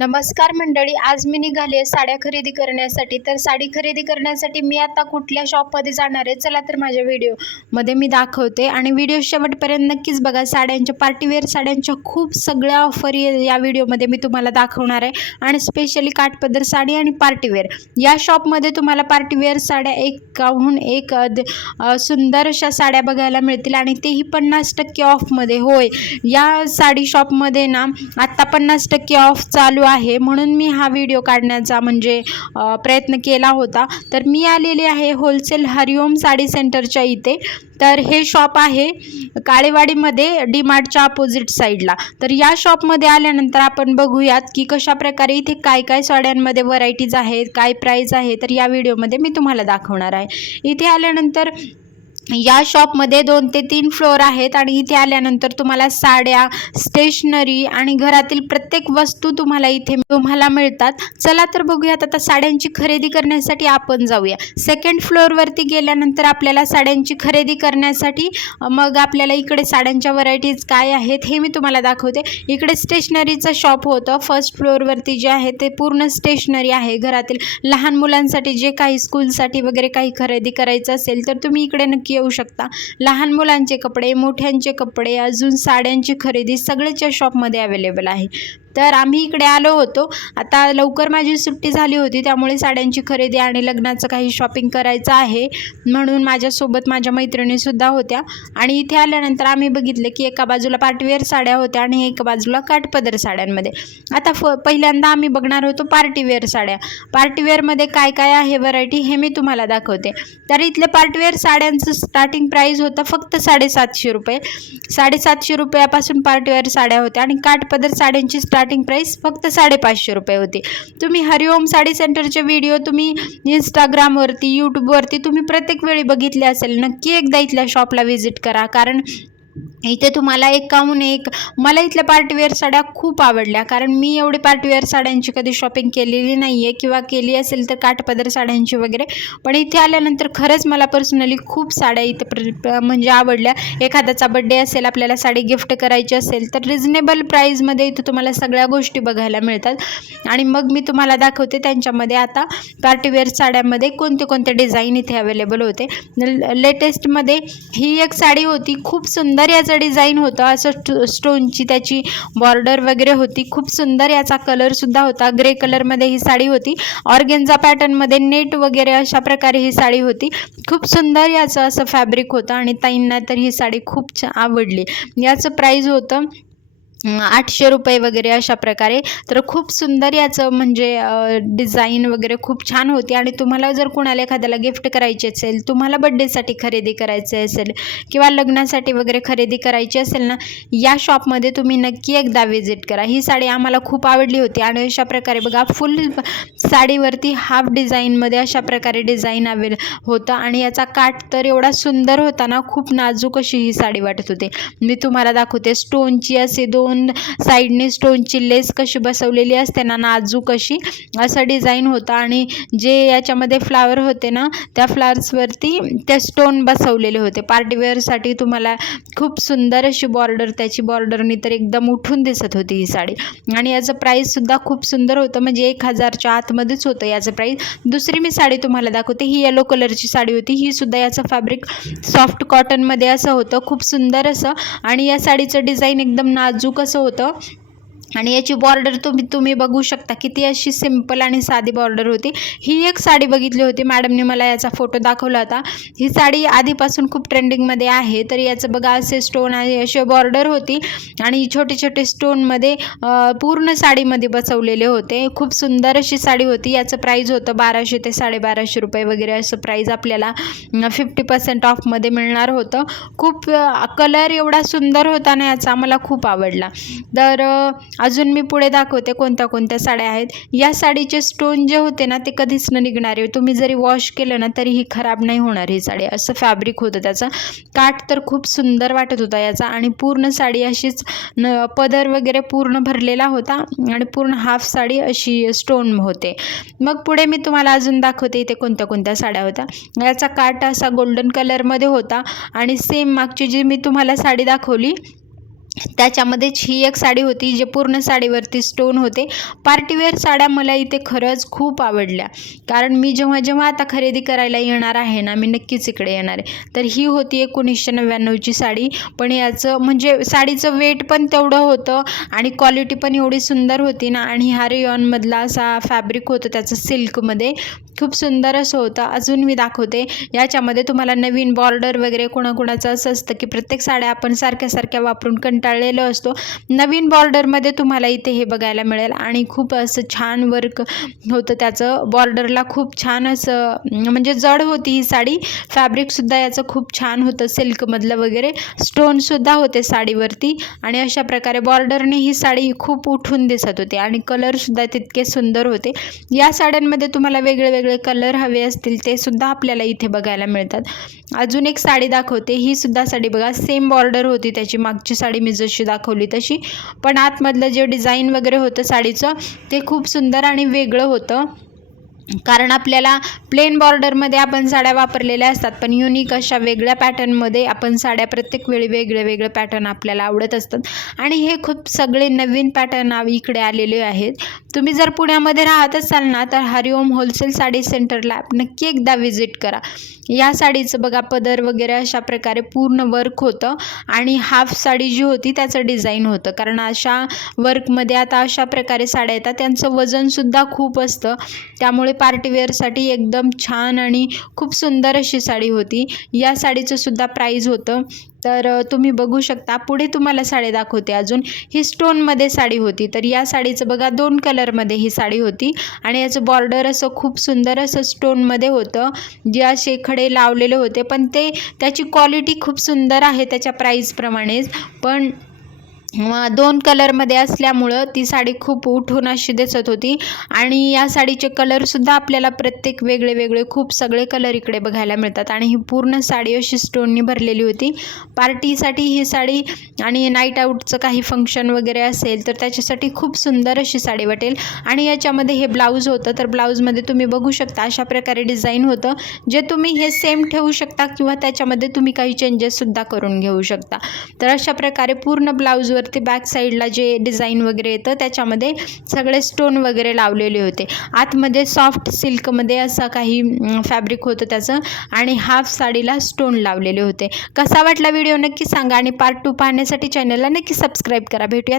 नमस्कार मंडळी, आज मी निघाले साड्या खरेदी करण्यासाठी. तर साडी खरेदी करण्यासाठी मी आता कुठल्या शॉपमध्ये जाणार आहे, चला तर माझ्या व्हिडिओमध्ये मी दाखवते आणि व्हिडिओ शेवटपर्यंत नक्कीच बघा. साड्यांच्या पार्टीवेअर साड्यांच्या खूप सगळ्या ऑफर या व्हिडिओमध्ये मी तुम्हाला दाखवणार आहे आणि स्पेशली काठपदर साडी आणि पार्टीवेअर या शॉपमध्ये तुम्हाला पार्टीवेअर साड्या एकाहून एक सुंदर अशा साड्या बघायला मिळतील आणि तेही 50% ऑफमध्ये. होय, या साडी शॉपमध्ये ना आत्ता 50% ऑफ चालू आहे, म्हणून मी हा व्हिडिओ काढण्याचा प्रयत्न केला होता. तर मी आलेले आहे होलसेल हरिओम साडी सेंटरच्या इथे. तर हे शॉप आहे काळेवाडीमध्ये, डीमार्टच्या अपोजिट साईडला. तर या शॉपमध्ये आल्यानंतर आपण बघूयात की कशा प्रकारे इथे काय काय साड्यांमध्ये व्हरायटीज आहेत, काय प्राईस आहे. तर या व्हिडिओमध्ये मी तुम्हाला दाखवणार आहे. इथे आल्यानंतर या शॉपमध्ये 2 ते 3 फ्लोअर आहेत आणि इथे आल्यानंतर तुम्हाला साड्या, स्टेशनरी आणि घरातील प्रत्येक वस्तू तुम्हाला मिळतात. चला तर बघूयात. आता साड्यांची खरेदी करण्यासाठी आपण जाऊया. सेकंड फ्लोअरवरती गेल्यानंतर आपल्याला साड्यांची खरेदी करण्यासाठी मग आपल्याला इकडे साड्यांच्या व्हरायटीज काय आहेत हे मी तुम्हाला दाखवते. इकडे स्टेशनरीचं शॉप होतं. फर्स्ट फ्लोअरवरती जे आहे ते पूर्ण स्टेशनरी आहे. घरातील लहान मुलांसाठी जे काही स्कूलसाठी वगैरे काही खरेदी करायचं असेल तर तुम्ही इकडे नक्की येऊ शकता. लहान मुलांचे कपडे, मोठ्यांचे कपडे, अजून साड्यांची खरेदी सगळ्याच्या शॉपमध्ये अवेलेबल आहे. तर आम्ही इकडे आलो होतो. आता लवकर माझी सुट्टी झाली होती, त्यामुळे साड्यांची खरेदी आणि लग्नाचं काही शॉपिंग करायचं आहे, म्हणून माझ्यासोबत माझ्या मैत्रिणीसुद्धा होत्या. आणि इथे आल्यानंतर आम्ही बघितलं की एका बाजूला पार्टीवेअर साड्या होत्या आणि एका बाजूला काठपदर साड्यांमध्ये. आता पहिल्यांदा आम्ही बघणार होतो पार्टीवेअर साड्या. पार्टीवेअरमध्ये काय काय आहे व्हरायटी हे मी तुम्हाला दाखवते. तर इथले पार्टीवेअर साड्यांचं स्टार्टिंग प्राईस होतं फक्त 750 रुपये. 750 रुपयापासून पार्टीवेअर साड्या होत्या आणि काठपदर साड्यांची स्टार्टिंग प्राईस फक्त 550 रुपये होती. तुम्ही हरिओम साडी सेंटरचे व्हिडिओ तुम्ही इंस्टाग्रामवरती, यूट्यूबवरती तुम्ही प्रत्येक वेळी बघितले असेल. नक्की एकदा इथल्या शॉपला व्हिजिट करा, कारण इथे तुम्हाला एकाहून एक. मला इथल्या पार्टीवेअर साड्या खूप आवडल्या, कारण मी एवढी पार्टीवेअर साड्यांची कधी शॉपिंग केलेली नाही आहे, किंवा केली असेल तर काठपदर साड्यांची वगैरे. पण इथे आल्यानंतर खरंच मला पर्सनली खूप साड्या इथे आवडल्या. एखाद्याचा बड्डे असेल, आपल्याला साडी गिफ्ट करायची असेल तर रिजनेबल प्राईजमध्ये इथे तुम्हाला सगळ्या गोष्टी बघायला मिळतात. आणि मग मी तुम्हाला दाखवते त्यांच्यामध्ये आता पार्टीवेअर साड्यामध्ये कोणते कोणते डिझाईन इथे अवेलेबल होते. लेटेस्टमध्ये ही एक साडी होती, खूप सुंदर याचं डिझाईन होतं. असं स्टोनची त्याची बॉर्डर वगैरे होती, खूप सुंदर. याचा कलरसुद्धा होता ग्रे कलरमध्ये ही साडी होती. ऑर्गेन्झा पॅटर्नमध्ये नेट वगैरे अशा प्रकारे ही साडी होती. खूप सुंदर याचं असं फॅब्रिक होतं आणि ताईंना तर ही साडी खूप आवडली. याचं प्राईज होतं 800 रुपये वगैरे अशा प्रकारे. तर खूप सुंदर याचं डिझाईन वगैरे खूप छान होती. आणि तुम्हाला जर कोणाला एखाद्याला गिफ्ट करायची असेल, तुम्हाला बड्डेसाठी खरेदी करायची असेल किंवा लग्नासाठी वगैरे खरेदी करायची असेल ना, या शॉपमध्ये तुम्ही नक्की एकदा व्हिजिट करा. ही साडी आम्हाला खूप आवडली होती आणि अशा प्रकारे बघा, फुल साडीवरती हाफ डिझाईनमध्ये अशा प्रकारे डिझाईन होतं. आणि याचा काठ तर एवढा सुंदर होता ना, खूप नाजूक अशी ही साडी वाटत होती. मी तुम्हाला दाखवते. स्टोनची असे 2 साईडने स्टोनची लेस कशी बसवलेली असते ना, नाजूक अशी, असं डिझाईन होतं. आणि जे याच्यामध्ये फ्लावर होते ना, त्या फ्लावर्सवरती ते स्टोन बसवलेले होते. पार्टीवेअरसाठी तुम्हाला खूप सुंदर अशी बॉर्डर, त्याची बॉर्डरनी तर एकदम उठून दिसत होती ही साडी. आणि याचं प्राईससुद्धा खूप सुंदर होतं, 1000च्या आतमध्येच होतं याचं प्राईस. दुसरी मी साडी तुम्हाला दाखवते. ही येलो कलरची साडी होती. ही सुद्धा याचं फॅब्रिक सॉफ्ट कॉटनमध्ये असं होतं, खूप सुंदर असं. आणि या साडीचं डिझाईन एकदम नाजूक असं होतं. आणि याची बॉर्डर तुम्ही बघू शकता, किती अशी सिंपल आणि साधी बॉर्डर होती. ही एक साडी बघितली होती, मॅडमने मला याचा फोटो दाखवला होता. ही साडी आधीपासून खूप ट्रेंडिंगमध्ये आहे. तर याचं बघा, असे स्टोन आहे, अशी बॉर्डर होती आणि छोटे छोटे स्टोनमध्ये पूर्ण साडीमध्ये बसवलेले होते. खूप सुंदर अशी साडी होती. याचं प्राईज होतं 1200 ते 1250 रुपये वगैरे असं प्राईज आपल्याला 50% ऑफमध्ये मिळणार होतं. खूप कलर एवढा सुंदर होता ना याचा, मला खूप आवडला. तर अजून मी पुढे दाखवते कोणत्या कोणत्या साड्या आहेत. या साडीचे स्टोन जे होते ना, ते कधीच न निघणारे. तुम्ही जरी वॉश केलं ना तरीही खराब नाही होणार ही साडी, असं फॅब्रिक होतं त्याचं. काठ तर खूप सुंदर वाटत होता याचा. आणि पूर्ण साडी अशीच पदर वगैरे पूर्ण भरलेला होता आणि पूर्ण हाफ साडी अशी स्टोन होते. मग पुढे मी तुम्हाला अजून दाखवते इथे कोणत्या कोणत्या साड्या होत्या. याचा काठ असा गोल्डन कलरमध्ये होता आणि सेम मागची जी मी तुम्हाला साडी दाखवली त्याच्यामध्येच ही एक साडी होती जे पूर्ण साडीवरती स्टोन होते. पार्टीवेअर साड्या मला इथे खरंच खूप आवडल्या, कारण मी जेव्हा जेव्हा आता खरेदी करायला येणार आहे ना, मी नक्कीच इकडे येणार आहे. तर ही होती 1999ची साडी, पण याचं म्हणजे साडीचं वेट पण तेवढं होतं आणि क्वालिटी पण एवढी सुंदर होती ना. आणि हा रेयॉनमधला असा फॅब्रिक होतं त्याचं, सिल्कमध्ये खूप सुंदर असं होतं. अजून मी दाखवते. याच्यामध्ये तुम्हाला नवीन बॉर्डर वगैरे कोणाकोणाचं असं असतं की प्रत्येक साड्या आपण सारख्या वापरून कंटाळलेलो असतो. नवीन बॉर्डरमध्ये तुम्हाला इथे हे बघायला मिळेल आणि खूप असं छान वर्क होतं त्याचं. बॉर्डरला खूप छान असं म्हणजे जड होती ही साडी. फॅब्रिकसुद्धा याचं खूप छान होतं, सिल्कमधलं वगैरे. स्टोनसुद्धा होते साडीवरती आणि अशा प्रकारे बॉर्डरने ही साडी खूप उठून दिसत होती आणि कलरसुद्धा तितके सुंदर होते. या साड्यांमध्ये तुम्हाला वेगळे कलर हवे असतील ते सुद्धा आपल्याला इथे बघायला मिळतात. अजून एक साडी दाखवते. ही सुद्धा साडी बघा, सेम बॉर्डर होती त्याची, मागची साडी मी जशी दाखवली तशी, पण आतमधलं जे डिझाईन वगैरे होतं साडीचं ते खूप सुंदर आणि वेगळं होतं. कारण आपल्याला प्लेन बॉर्डरमध्ये आपण साड्या वापरलेल्या असतात, पण युनिक अशा वेगळ्या पॅटर्नमध्ये आपण साड्या प्रत्येक वेळी वेगळे पॅटर्न आपल्याला आवडत असतात आणि हे खूप सगळे नवीन पॅटर्न इकडे आलेले आहेत. तुम्ही जर पुण्यामध्ये राहत असाल ना, तर हरिओम होलसेल साडी सेंटरला नक्की एकदा व्हिजिट करा. या साडीचं बघा, पदर वगैरे अशा प्रकारे पूर्ण वर्क होतं आणि हाफ साडी जी होती त्याचं डिझाईन होतं. कारण अशा वर्कमध्ये आता अशा प्रकारे साड्या येतात, त्यांचं वजनसुद्धा खूप असतं, त्यामुळे पार्टीवेअरसाठी एकदम छान आणि खूप सुंदर अशी साडी होती. या साडीचं सुद्धा प्राईज होतं. तर तुम्ही बघू शकता. पुढे तुम्हाला साडी दाखवते अजून. ही स्टोनमध्ये साडी होती. तर या साडीचं बघा 2 कलरमध्ये ही साडी होती आणि याचं बॉर्डर असं खूप सुंदर असं स्टोनमध्ये होतं, जे असे खडे लावलेले होते, पण त्याची क्वालिटी खूप सुंदर आहे त्याच्या प्राईजप्रमाणेच. पण 2 कलरमध्ये असल्यामुळं ती साडी खूप उठून अशी दिसत होती आणि या साडीचे कलरसुद्धा आपल्याला प्रत्येक वेगळे खूप सगळे कलर इकडे बघायला मिळतात. आणि ही पूर्ण साडी अशी स्टोननी भरलेली होती. पार्टीसाठी ही साडी आणि नाईट आऊटचं काही फंक्शन वगैरे असेल तर त्याच्यासाठी खूप सुंदर अशी साडी वाटेल. आणि याच्यामध्ये हे ब्लाऊज होतं, तर ब्लाऊजमध्ये तुम्ही बघू शकता अशा प्रकारे डिझाईन होतं, जे तुम्ही हे सेम ठेवू शकता किंवा त्याच्यामध्ये तुम्ही काही चेंजेससुद्धा करून घेऊ शकता. तर अशा प्रकारे पूर्ण ब्लाऊजवर ते बॅक साईडला जे डिझाईन वगैरे येतं त्याच्यामध्ये सगळे स्टोन वगैरे लावलेले होते. आतमध्ये सॉफ्ट सिल्कमध्ये असं काही फॅब्रिक होतं त्याचं आणि हाफ साडीला स्टोन लावलेले होते. कसा वाटला व्हिडिओ नक्की सांगा आणि पार्ट 2 पाहण्यासाठी चॅनलला नक्की सबस्क्राईब करा. भेटूयात